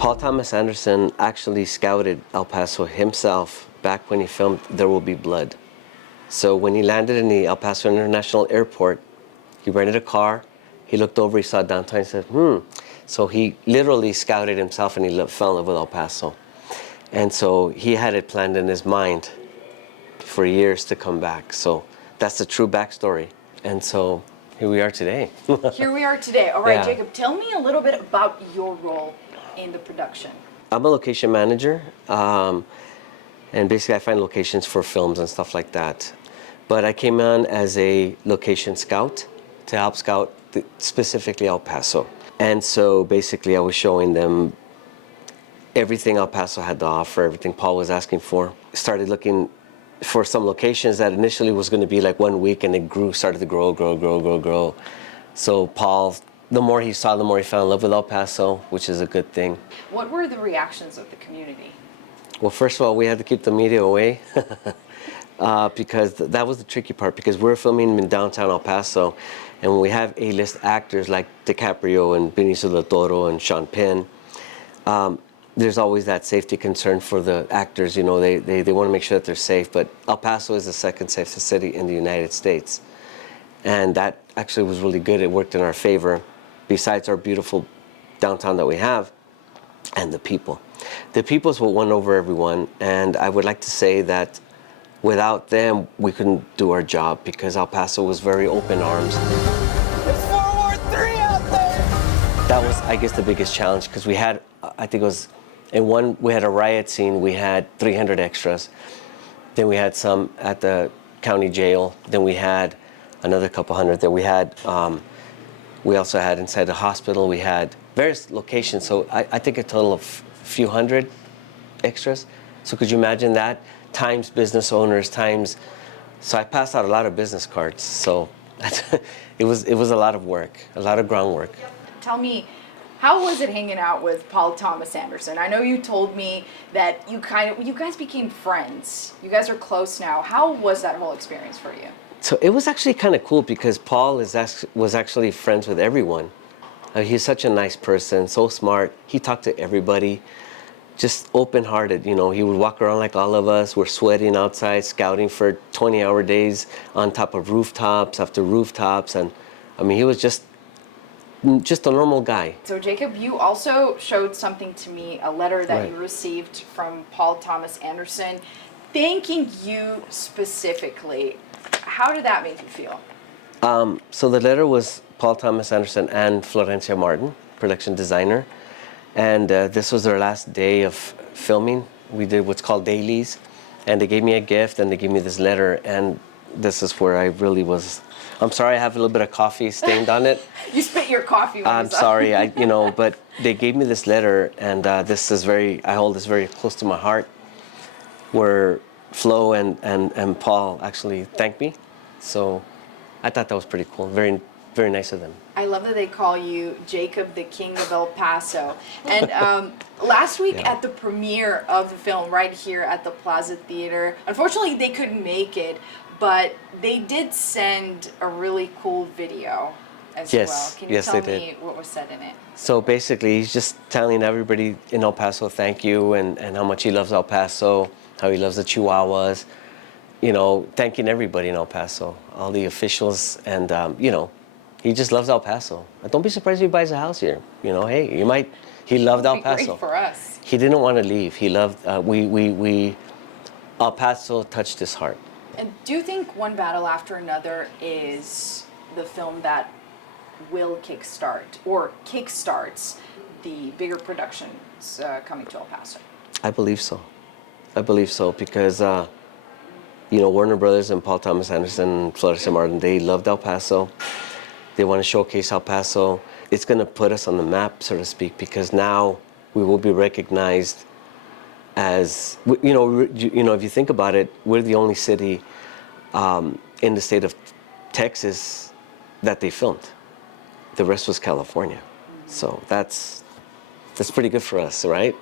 Paul Thomas Anderson actually scouted El Paso himself back when he filmed There Will Be Blood. So when he landed in the El Paso International Airport, he rented a car, he looked over, he saw downtown, he said, So he literally scouted himself and he fell in love with El Paso. And so he had it planned in his mind for years to come back. So that's the true backstory. And so here we are today. Here we are today. All right, Yeah. Jacob, tell me a little bit about your role in the production. I'm a location manager, and basically I find locations for films and stuff like that. But I came on as a location scout to help scout specifically El Paso. And so basically I was showing them everything El Paso had to offer, everything Paul was asking for. Started looking for some locations that initially was going to be like 1 week, and it started to grow. So Paul, the more he saw, the more he fell in love with El Paso, which is a good thing. What were the reactions of the community? Well, first of all, we had to keep the media away because that was the tricky part, because we're filming in downtown El Paso, and when we have A-list actors like DiCaprio and Benicio del Toro and Sean Penn, there's always that safety concern for the actors. You know, they want to make sure that they're safe, but El Paso is the second safest city in the United States. And that actually was really good. It worked in our favor, besides our beautiful downtown that we have, and the people. The people is what won over everyone, and I would like to say that without them, we couldn't do our job, because El Paso was very open arms. It's 4-3 out there! That was, I guess, the biggest challenge, because we had, I think it was, we had a riot scene, we had 300 extras. Then we had some at the county jail. Then we had another couple hundred that we had. We also had inside the hospital. We had various locations. So I think a total of a few hundred extras. So could you imagine that? Times business owners, times. So I passed out a lot of business cards. So it was a lot of work, a lot of groundwork. Tell me, how was it hanging out with Paul Thomas Anderson? I know you told me that you guys became friends. You guys are close now. How was that whole experience for you? So it was actually kind of cool, because Paul was actually friends with everyone. He's such a nice person, so smart. He talked to everybody, just open-hearted. You know, he would walk around like all of us. We're sweating outside, scouting for 20-hour days on top of rooftops after rooftops. And I mean, he was just a normal guy. So Jacob, you also showed something to me, a letter that you received from Paul Thomas Anderson, thanking you specifically. How did that make you feel? So the letter was Paul Thomas Anderson and Florencia Martin, production designer. And this was their last day of filming. We did what's called dailies. And they gave me a gift, and they gave me this letter. And this is where I really was. I'm sorry, I have a little bit of coffee stained on it. You spit your coffee. I'm sorry, but they gave me this letter, and this is I hold this very close to my heart, where Flo and Paul actually thanked me. So I thought that was pretty cool. Very, very nice of them. I love that they call you Jacob, the King of El Paso. And last week at the premiere of the film right here at the Plaza Theater, unfortunately they couldn't make it, but they did send a really cool video as well. Can you tell me what was said in it? So basically, he's just telling everybody in El Paso thank you, and how much he loves El Paso, how he loves the Chihuahuas, you know, thanking everybody in El Paso, all the officials, and, you know, he just loves El Paso. Don't be surprised if he buys a house here. You know, hey, he loved El Paso. Great for us. He didn't want to leave. He loved, El Paso touched his heart. And do you think One Battle After Another is the film that will kickstart or kickstarts the bigger productions coming to El Paso? I believe so. Because, you know, Warner Brothers and Paul Thomas Anderson and Florencia Martin, they loved El Paso. They want to showcase El Paso. It's going to put us on the map, so to speak, because now we will be recognized as, you know, if you think about it, we're the only city in the state of Texas that they filmed. The rest was California. So that's pretty good for us, right?